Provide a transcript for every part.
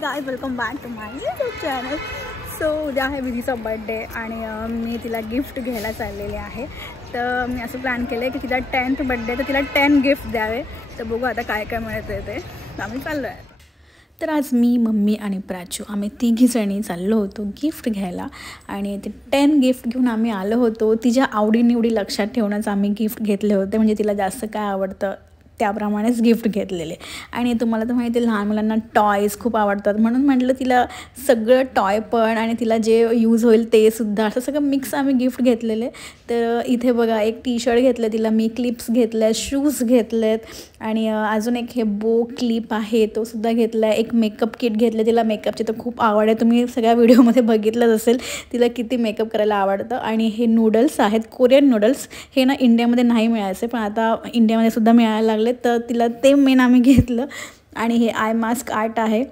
Guys, welcome back to my YouTube channel. So उद्या आहे विधीचा बर्थडे आणि मी तिला गिफ्ट घ्यायला चाललेले आहे. तर मी असं प्लॅन केलं आहे की तिला 10th बर्थडे तर तिला 10 गिफ्ट द्यावे. तर बघू आता काय काय मिळतं ते. आम्ही चाललो आहे. तर आज मी, मम्मी आणि प्राचू आम्ही तिघीजणी चाललो होतो गिफ्ट घ्यायला आणि ते 10 गिफ्ट घेऊन आम्ही आलो होतो. तिच्या आवडीनिवडी लक्षात ठेवूनच आम्ही गिफ्ट घेतले होते. म्हणजे तिला जास्त काय आवडतं त्याप्रमाणेच गिफ्ट घेतलेले. आणि तुम्हाला तर माहिती आहे लहान मुलांना टॉयज खूप आवडतात, म्हणून म्हटलं तिला सगळं टॉय पण आणि तिला जे यूज होईल ते सुद्धा असं सगळं मिक्स आम्ही गिफ्ट घेतलेले. तर इथे बघा एक टी शर्ट घेतलं तिला मी, क्लिप्स घेतल्या, शूज घेतलेत आणि अजून एक हे बो क्लिप आहे तो सुद्धा घेतला आहे. एक मेकअप किट घेतलं तिला. मेकअपची तर खूप आवड आहे, तुम्ही सगळ्या व्हिडिओमध्ये बघितलंच असेल तिला किती मेकअप करायला आवडतं. आणि हे नूडल्स आहेत, कोरियन नूडल्स. हे ना इंडियामध्ये नाही मिळायचे पण आता इंडियामध्ये सुद्धा मिळायला लागले, तर तिला ते मेन आम्ही घेतलं. आणि हे आय मास्क आर्ट आहे.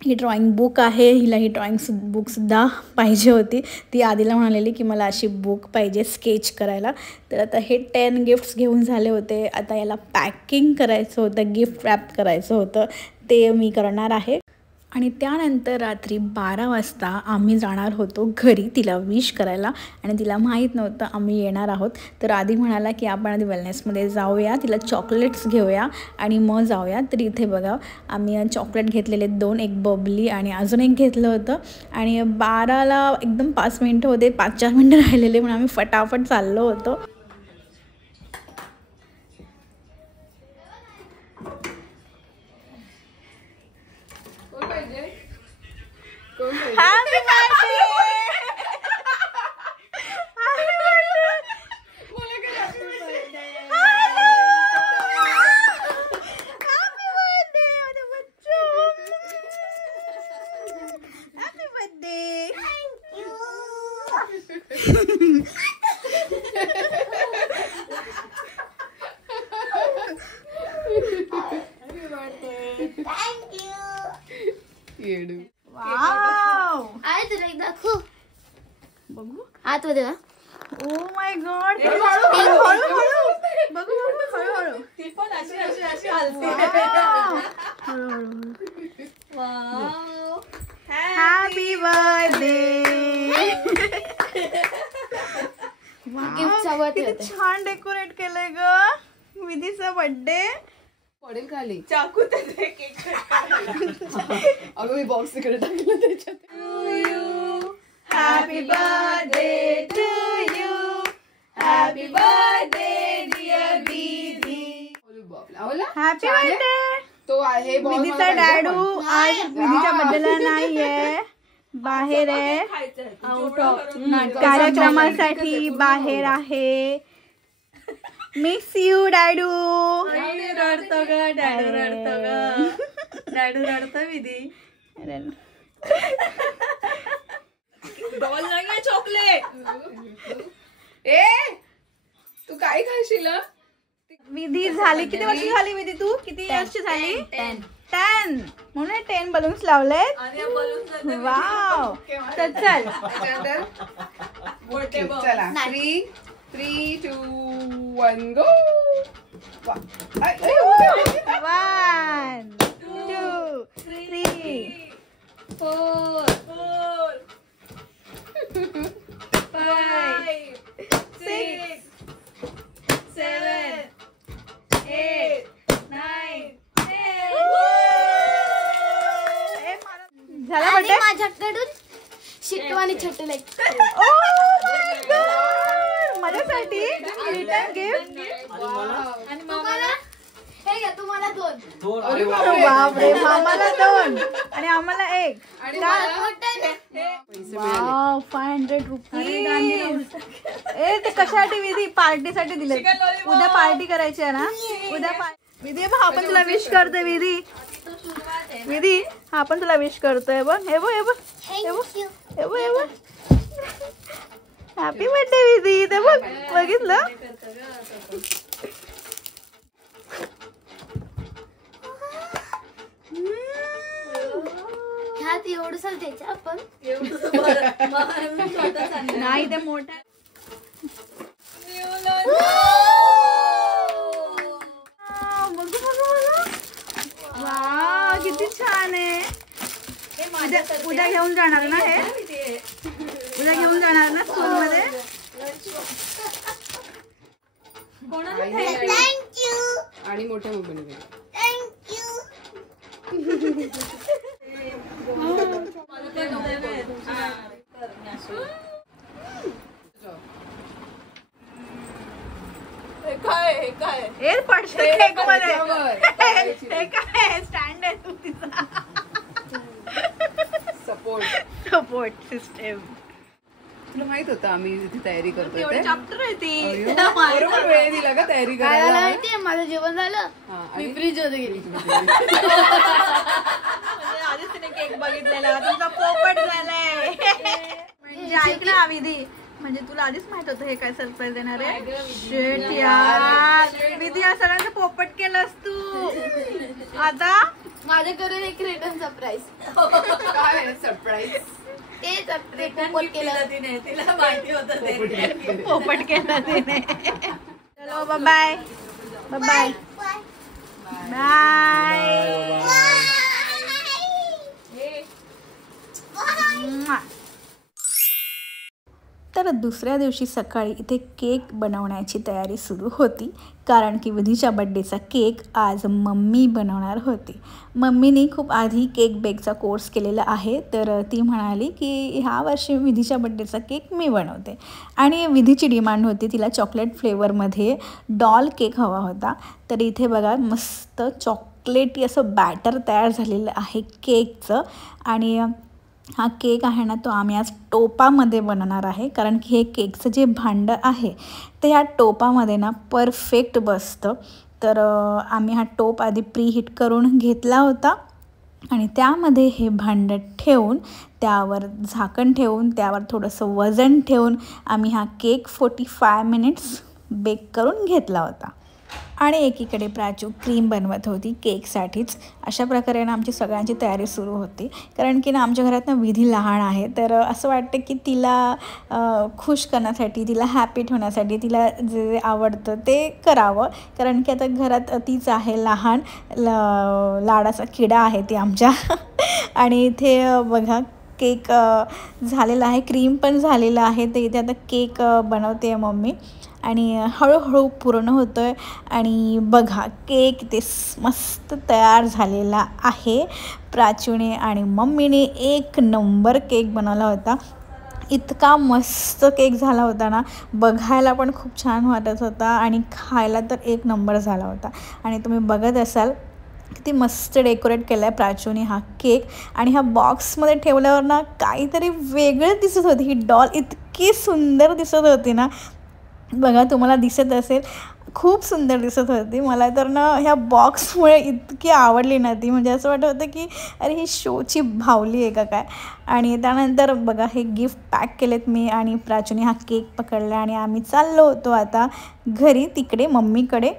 ही ड्रॉइंग बुक आहे. हिला ही ड्रॉइंग बुकसुद्धा पाहिजे होती. ती आधीला म्हणालेली की मला अशी बुक पाहिजे स्केच करायला. तर आता हे 10 गिफ्ट्स घेऊन झाले होते. आता याला पॅकिंग करायचं होतं, गिफ्ट रॅप करायचं होतं, ते मी करणार आहे. आणि त्यानंतर रात्री 12 वाजता आम्ही जाणार होतो घरी तिला विश करायला. आणि तिला माहीत नव्हतं आम्ही येणार आहोत. तर आधी म्हणाला की आपण आधी वेलनेसमध्ये जाऊया, तिला चॉकलेट्स घेऊया आणि मग जाऊया. तर इथे बघा आम्ही चॉकलेट घेतलेले 2, एक बबली आणि अजून एक घेतलं होतं. आणि 12ला एकदम 5 मिनटं होते, 5-4 मिनटं राहिलेले म्हणून आम्ही फटाफट चाललो होतो. Happy birthday! Happy birthday! बोला की happy birthday! Happy birthday! माझे बच्चू! Happy birthday! Thank you! Happy birthday! Thank you! येडू. वाव! आहे तुला एकदा खूप बघू आतमध्ये ना. Oh my God! हळू बघू हळू ती पण अशी अशी अशी हलते. वाव! Happy birthday! गिफ्ट किती छान डेकोरेट केलंय ग विधीचा बर्थडे. पडेल खाली चाकू ते केक अगं मी बॉक्स तिकडे टाकलं त्याच्यात. Happy birthday to you, happy birthday dear Vidhi. Happy birthday. तो आहे विधीचा डॅडू आज विधीच्या बर्थडेला नाहीये, बाहेर आहे, कार्यक्रमासाठी बाहेर आहे. मिस यू डॅडू. रडतो ग डॅडू, रडतो ग डॅडू, रडतो विधी. डॉल नाहीये चॉकलेट. ए तू काय खाशील? विधी झाली किती वर्ष झाली विधी? तू किती वर्ष झाली? 10 म्हणून 10 बलून्स लावले. वाव. तर चल चला 3, 2, 1 गो. 1 2 3 4 5 6 7 8 9 10. झाला बर्थडे माझ्याकडून शिकवानी छोटे लाईक. ओ माय गॉड, माझ्यासाठी रिटर्न गिफ्ट. आणि तुम्हाला हे घ्या, तुम्हाला 2. बापरे, आम्हाला 2 आणि आम्हाला 1. Wow, 500 rupees. ए ते कशासाठी विधी? पार्टीसाठी दिले. उद्या पार्टी करायची आहे ना? उद्या विधी हा पण तुला विश करतोय. विधी हा पण तुला विश करतोय. बघ हे बघ, हे बघ, हे बघ, हे बघ, हे बघ. हॅपी बर्थडे विधी. ते बघ, बघितलं? ह्यात एवढंच द्यायचं आपण. नाही ते मोठा. उद्या घेऊन जाणार ना हे? उद्या घेऊन जाणार ना स्कूलमध्ये? आणि मोठ्या मोबाईल हे पडशे केक मध्ये हे काय स्टँड आहे तू तिचा सपोर्ट सिस्टम. तुला माहित होतं आम्ही तिथे तयारी करतोय एवढी चॅप्टर आहे ती. बरोबर वेळ दिला का तयारी करायला. माहितीये माझं जेवण झालं मी फ्रीज मध्ये गेली. आधीच तिने केक बघितलेला तुमचा पोपट झालाय. म्हणजे ऐक ना विधी, म्हणजे तुला आधीच माहित होतं हे काय सरप्राईज देणार आहे. शिट यार विधी, या सगळ्यांचं पोपट केलंस तू. आता माझ्याकडे एक रिटर्न सरप्राईज. काय सरप्राईज? ते पोपट केलं तिने. तिला माहिती होतं पोपट केला तिने. चलो बाय बाय बाय. तर दुसऱ्या दिवशी सकाळी इथे केक बनवण्याची तयारी सुरू होती, कारण की विधीच्या बड्डेचा केक आज मम्मी बनवणार होती. मम्मीने खूप आधी केक बेकचा कोर्स केलेला आहे, तर ती म्हणाली की ह्या वर्षी विधीच्या बड्डेचा केक मी बनवते. आणि विधीची डिमांड होती, तिला चॉकलेट फ्लेवरमध्ये डॉल केक हवा होता. तर इथे बघा मस्त चॉकलेटी असं बॅटर तयार झालेलं आहे केकचं. आणि हा केक आहे ना तो आम्ही आज टोपामध्ये बनवणार आहे, कारण की हे केकचं जे भांडं आहे ते ह्या टोपामध्ये ना परफेक्ट बसतं. तर आम्ही हा टोप आधी प्रीहीट करून घेतला होता आणि त्यामध्ये हे भांडं ठेवून त्यावर झाकण ठेवून त्यावर थोडंसं वजन ठेवून आम्ही हा केक 45 मिनिट्स बेक करून घेतला होता. आणि एकीकडे प्राचू क्रीम बनवत होती केकसाठीच. अशा प्रकारे ना आमची सगळ्यांची तयारी सुरू होती, कारण की ना आमच्या घरात ना विधी लहान आहे, तर असं वाटतं की तिला खुश करण्यासाठी, तिला हॅपी ठेवण्यासाठी, तिला जे जे आवडतं ते करावं. कारण की आता घरात तीच आहे लहान, लाडाचा किडा आहे ती आमच्या. आणि इथे बघा केक झालेला आहे, क्रीम पण झालेलं आहे. तर इथे आता केक बनवते आहे मम्मी आणि हळूहळू पूर्ण होतो आहे. आणि बघा केक ते मस्त तयार झालेला आहे. प्राचूने आणि मम्मीने एक नंबर केक बनवला होता. इतका मस्त केक झाला होता ना, बघायला पण खूप छान वाटत होता आणि खायला तर एक नंबर झाला होता. आणि तुम्ही बघत असाल किती मस्त डेकोरेट केलं आहे प्राचूने हा केक. आणि ह्या बॉक्समध्ये ठेवल्यावर ना काहीतरी वेगळं दिसत होती. ही डॉल इतकी सुंदर दिसत होती ना, बघा तुम्हाला दिसत असेल, खूप सुंदर दिसत होती. मला तर ना ह्या बॉक्समुळे इतकी आवडली ना ती, म्हणजे असं वाटत होतं की अरे ही शोची भावली आहे का काय. आणि त्यानंतर बघा हे गिफ्ट पॅक केलेत मी आणि प्राचूने हा केक पकडला आणि आम्ही चाललो होतो आता घरी, तिकडे मम्मीकडे.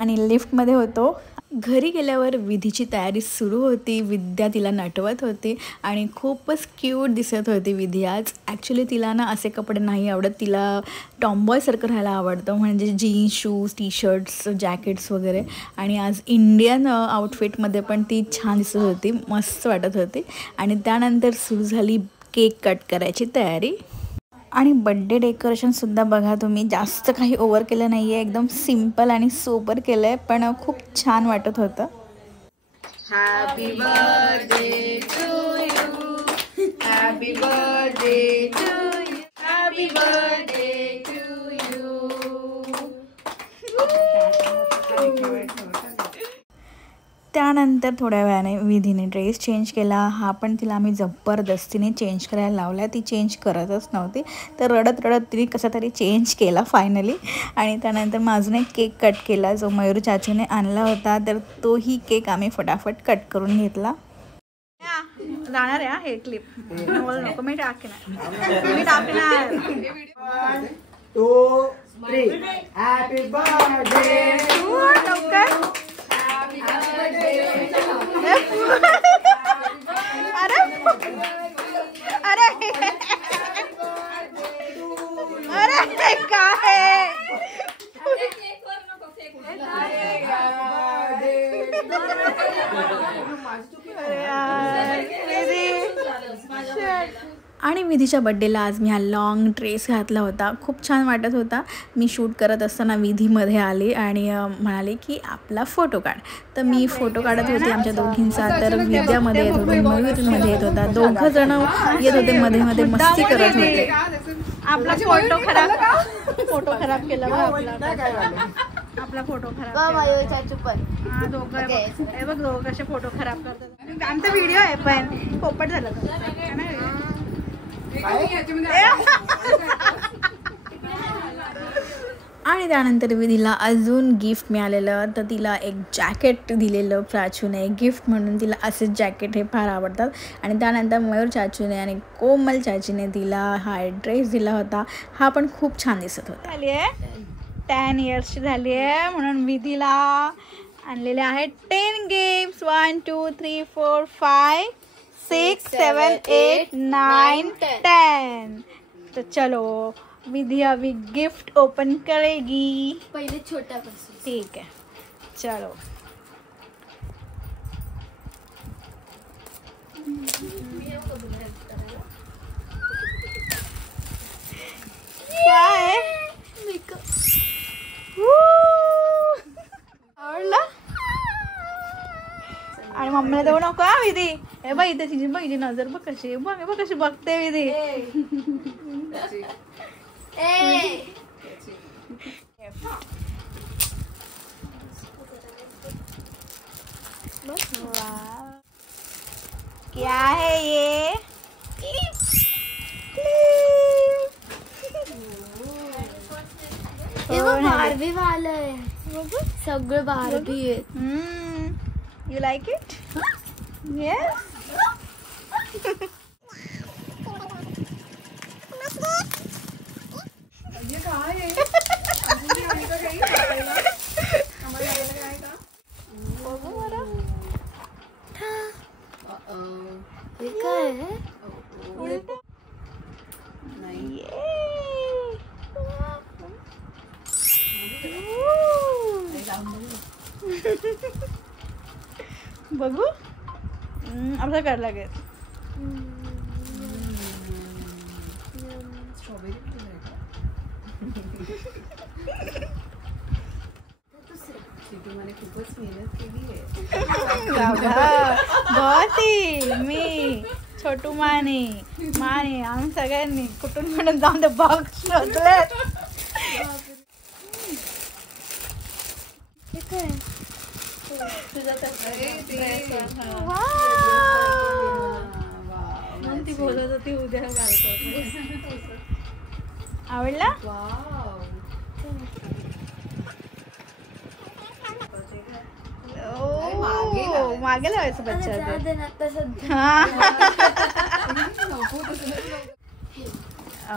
आणि लिफ्टमध्ये होतो. घरी गेल्यावर विधीची तयारी सुरू होती. विद्या तिला नटवत होती आणि खूपच क्यूट दिसत होती विधी आज. ॲक्च्युली तिला ना असे कपडे नाही आवडत, तिला टॉम्बॉयसारखं राहायला आवडतं, म्हणजे jeans, shoes, T shirts, jackets वगैरे. आणि आज इंडियन आउटफिटमध्ये पण ती छान दिसत होती, मस्त वाटत होती. आणि त्यानंतर सुरू झाली केक कट करायची तयारी. आणि बड्डे डेकोरेशनसुद्धा बघा तुम्ही, जास्त काही ओव्हर केलं नाही आहे, एकदम सिम्पल आणि सोबर केलं आहे, पण खूप छान वाटत होतं. Happy birthday to you, happy birthday to you, happy birthday to you. त्यानंतर थोड्या वेळाने विधीने ड्रेस चेंज केला. हा पण तिला आम्ही जबरदस्तीने चेंज करायला लावला, ती चेंज करतच नव्हती. तर रडत रडत तिने कसा तरी चेंज केला फायनली. आणि त्यानंतर माझून एक केक कट केला जो मयूर चाचूने आणला होता, तर तोही केक आम्ही फटाफट कट करून घेतला. जाणार आहे हे क्लिप नको, मी टाकणार, मी टाकणार. 1 2 3 हॅपी बर्थडे टू यू. अरे अरे अरे काय आणि विधीच्या बड्डेला आज मी हा लॉंग ड्रेस घातला होता, खूप छान वाटत होता. मी शूट करत असताना विधीमध्ये आली आणि म्हणाले की आपला फोटो काढ. तर मी फोटो काढत होते आमच्या दोघींचा. तर विद्यामध्ये येत होते, मयूरमध्ये येत होता, दोघं जण येत होते, मध्ये मध्ये मस्ती करत होते. आपला फोटो खराब केला आपला फोटो खराब. हा दोघं हे बघ, दोघं कसे फोटो खराब करतात. आमचा व्हिडिओ आहे पण पोपट झाला. आणि त्यानंतर विधीला अजून गिफ्ट मिळालेलं. तर तिला एक जॅकेट दिलेलं प्राचूने गिफ्ट म्हणून. तिला असेच जॅकेट हे फार आवडतात. आणि त्यानंतर मयूर चाचूने आणि कोमल चाचीने तिला हा ड्रेस दिला होता. हा पण खूप छान दिसत होता. झाली आहे 10 इयर्सची झाली आहे म्हणून विधीला आणलेले आहेत 10 गिफ्ट्स. 1 2 3 4 5 6 7 8 9 10. तो चलो विधि अभी गिफ्ट ओपन करेगी. पहले छोटा पासून. ठीक है चलो. क्या है? आवडला? आणि मम्मीला देऊ नको हा विधी. हे बघ इथे तिची बघितली नजर बघ कशी. बघ बघ कशी बघते विधी. क्या है ये? बार्बी वाला आहे. सगळं बार्बी आहे. You like it? Yes. हे काय आहे? बघू आपलं कर लागेल. खूपच मेहनत केली आहे. बहुत ही मी छोटू माने आम्ही सगळ्यांनी कुठून म्हणून जाऊन ते बॉक्स शोधले. ती बोलत होती उद्या घालतो. आवडला? मागे लावायचं बच्चा.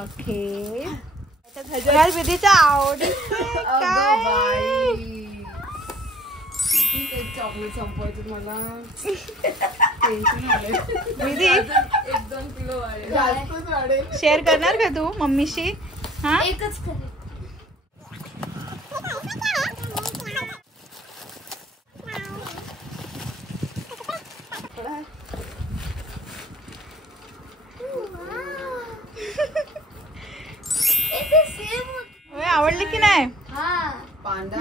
ओके विधीच्या आवडी चॉकलेट संपवायचं मला. विधी 1-2 किलो वाढेल. शेअर करणार का तू मम्मीशी? हा एकच करे. आवडली की नाही? पांढरा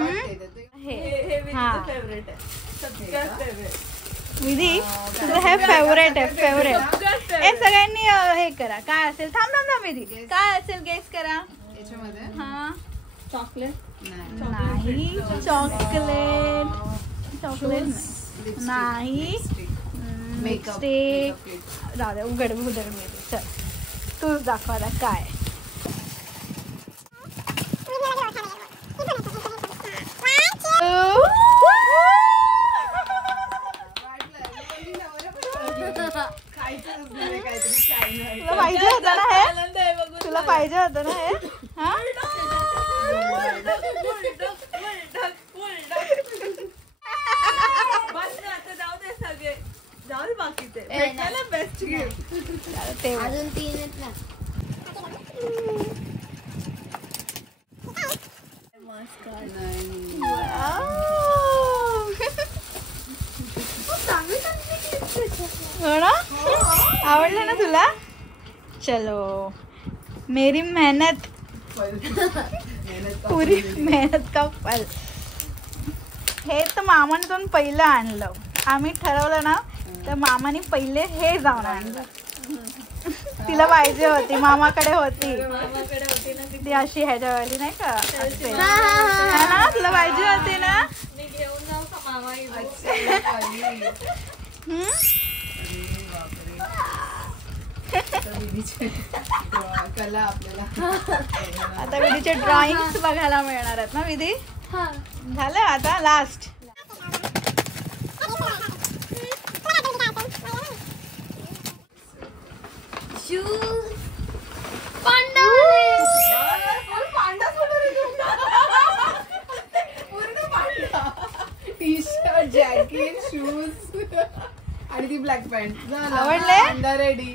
विधी तुझं हे फेवरेट आहे. फेवरेट हे सगळ्यांनी हे करा. काय असेल? थांब थांब थांब विधी. काय असेल गेस करा. हा चॉकलेट नाही. चॉकलेट नाही. लिपस्टिक जाऊ दे. उघड विधी. चल तूच दाखवायला काय. तुला पाहिजे होतं ना हे? तुला पाहिजे होतं ना हे? हा जाऊ दे बाकीचे. बेस्ट गिफ्ट अजून 3 आहेत ना. हो ना? आवडलं ना तुला? चलो मेरी मेहनत पुरी मेहनत का फल. हे तर मामाने जाऊन पहिलं आणलं. आम्ही ठरवलं ना तर मामाने पहिले हे जाऊन आणलं. तिला पाहिजे होती, मामाकडे होती ती अशी ह्याच्यावाली नाही का असते ना, तुला पाहिजे होती ना. कला आपल्याला आता विधीचे ड्रॉइंग बघायला मिळणार आहेत ना विधी. झालं आता last. T shirt, jacket, shoes आणि ती ब्लॅक पॅन्ट. आवडले? रेडी.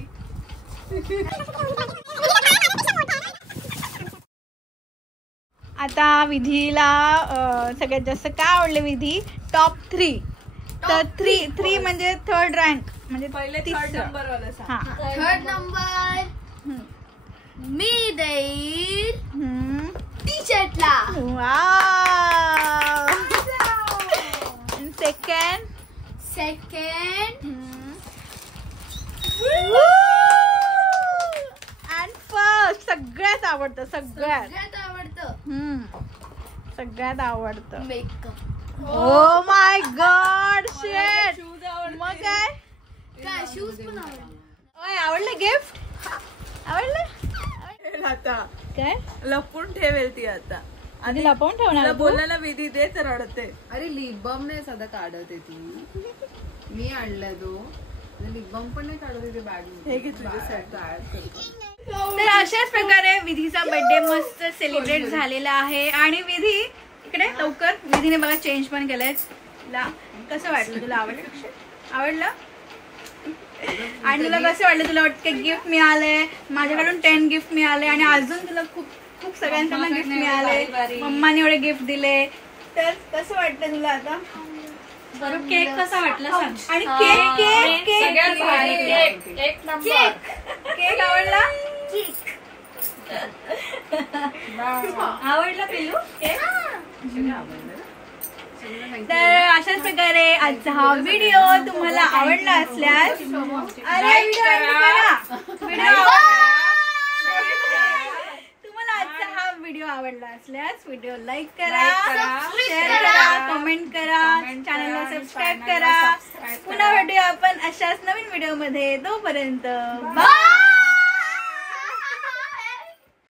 आता विधीला सगळ्यात जास्त काय आवडले विधी? टॉप 3. तर 3 म्हणजे थर्ड रँक म्हणजे पहिले थर्ड नंबर वाला. हा थर्ड नंबर मी देईल टी शर्टला. वाव. सेकंड अँड फर्स्ट सगळ्यात आवडतं. सगळ्यात आवडतं सगळ्यात आवडतं मेकअप. ओ माय गॉड शेट. मग काय काय शूज पण आवडले. ओय आवडलं गिफ्ट? आवडलं? आता काय लपून ठेवेल ती आता. आधी लपवून ठेवणार तू? बोलायला विधी देच रडते. अरे लिप बाम नाही सध्या काढत ती. मी आणलाय तो लिप बाम पण नाही काढत बॅग. हे घे तर अशाच प्रकारे विधीचा बर्थडे मस्त सेलिब्रेट झालेला आहे. आणि विधी इकडे लवकर. विधीने बघा चेंज पण केलंय. तुला कसं वाटलं? तुला आवडलं? आणि तुला कसं वाटलं? तुला वाटतं गिफ्ट मिळालंय? माझ्याकडून 10 गिफ्ट मिळाले आणि अजून तुला खूप सगळ्यांकडून गिफ्ट मिळाले. मम्माने एवढे गिफ्ट दिले. तर कसं वाटतं तुला आता? केक कसा वाटला सांग. आणि केक केक आवडला? आवडला पिलू केक. तर अशाच प्रकारे आजचा हा व्हिडिओ तुम्हाला आवडला असल्यास तुम्हाला आजचा हा व्हिडिओ आवडला असल्यास व्हिडिओ लाईक करा, शेअर करा, कमेंट करा, चॅनलला सबस्क्राईब करा. पुन्हा भेटूया आपण अशाच नवीन व्हिडिओ मध्ये. तोपर्यंत बाय.